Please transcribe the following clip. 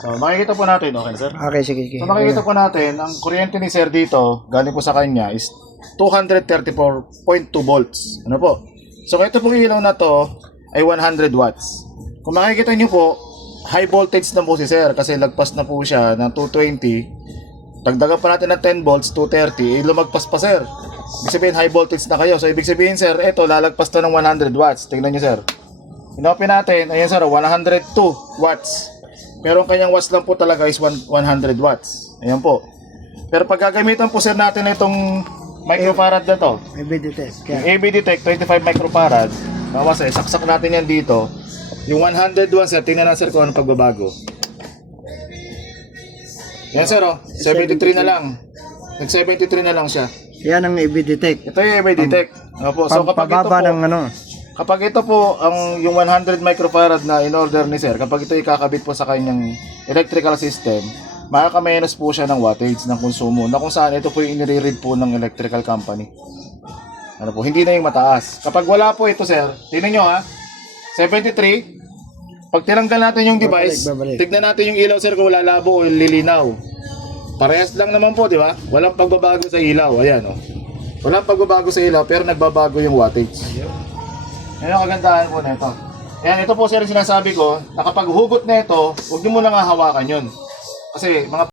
So makikita po natin, okay sir? Okay, sige. So makikita po natin, ang kuryente ni sir dito, galing po sa kanya is 234.2 volts. Ano po? So ito pong ilaw na to ay 100 watts. Kung makikita nyo po, high voltage na po si sir kasi lagpas na po siya ng 220. Dagdagan pa natin ng 10 volts, 230, lumagpas pa sir. Ibig sabihin high voltage na kayo. So ibig sabihin sir, ito lalagpas to ng 100 watts. Tingnan nyo sir. Inopin natin, ayan sir, 102 watts. Pero ang kanyang watts lang po talaga is 100 watts. Ayan po. Pero pag gagamitan po sir natin itong microfarad na to, EB-Detect. yung EB-Detect 25 microfarad, bawas saksak natin yan dito. Yung 101 sir, tingnan na sir kung anong pagbabago. Yan sir, 73 na lang. Nag-73 na lang siya. Yan ang EB-Detect. Ito yung EB-Detect. Opo, so kapag ito Pababa po, ng ano. kapag ito po ang yung 100 microfarad na in order ni sir, kapag ito ikakabit po sa kanyang electrical system, makakamenos po siya ng wattage ng konsumo na kung saan ito po yung inire-read po ng electrical company. Ano po, hindi na yung mataas. Kapag wala po ito sir, tingnan nyo 73, pag tinanggal natin yung device, babalik. tignan natin yung ilaw sir kung lalabo o lilinaw. Parehas lang naman po, di ba? Walang pagbabago sa ilaw, ayan Walang pagbabago sa ilaw pero nagbabago yung wattage. Yan ang kagandahan po na ito. Yan, ito po sir yung sinasabi ko, na kapag hugot na ito, huwag nyo muna nga hawakan yun. Kasi mga